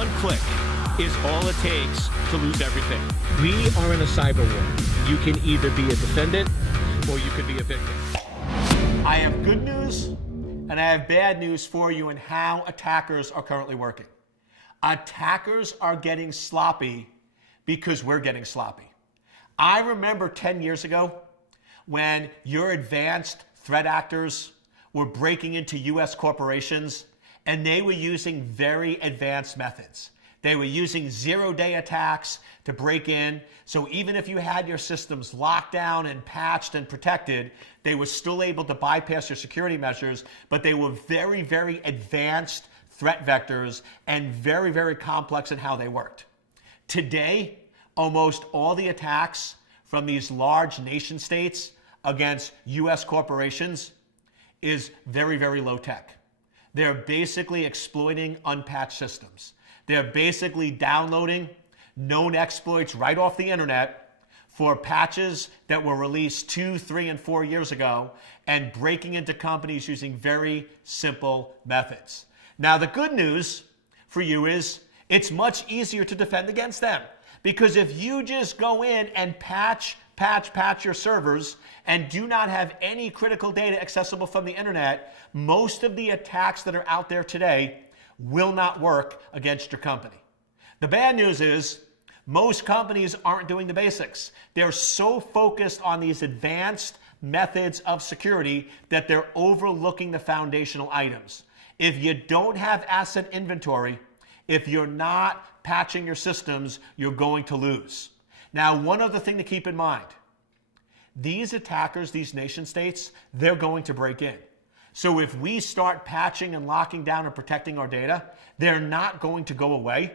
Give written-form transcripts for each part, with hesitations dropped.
One click is all it takes to lose everything. We are in a cyber war. You can either be a defendant or you could be a victim. I have good news and I have bad news for you in how attackers are currently working. Attackers are getting sloppy because we're getting sloppy. I remember 10 years ago when your advanced threat actors were breaking into US corporations and they were using very advanced methods. They were using zero-day attacks to break in. So even if you had your systems locked down and patched and protected, they were still able to bypass your security measures, but they were very, very advanced threat vectors and very, very complex in how they worked. Today, almost all the attacks from these large nation states against US corporations is very, very low tech. They're basically exploiting unpatched systems. They're basically downloading known exploits right off the internet for patches that were released 2, 3, and 4 years ago and breaking into companies using very simple methods. Now, the good news for you is it's much easier to defend against them, because if you just go in and patch your servers and do not have any critical data accessible from the internet, most of the attacks that are out there today will not work against your company. The bad news is most companies aren't doing the basics. They're so focused on these advanced methods of security that they're overlooking the foundational items. If you don't have asset inventory, if you're not patching your systems, you're going to lose. Now, one other thing to keep in mind, these attackers, these nation states, they're going to break in. So if we start patching and locking down and protecting our data, they're not going to go away.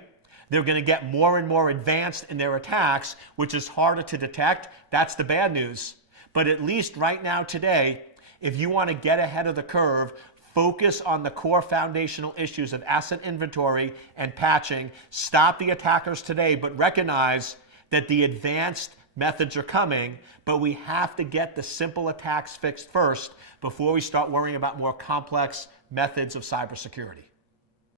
They're going to get more and more advanced in their attacks, which is harder to detect. That's the bad news. But at least right now today, if you want to get ahead of the curve, focus on the core foundational issues of asset inventory and patching. Stop the attackers today, but recognize that the advanced methods are coming, but we have to get the simple attacks fixed first before we start worrying about more complex methods of cybersecurity.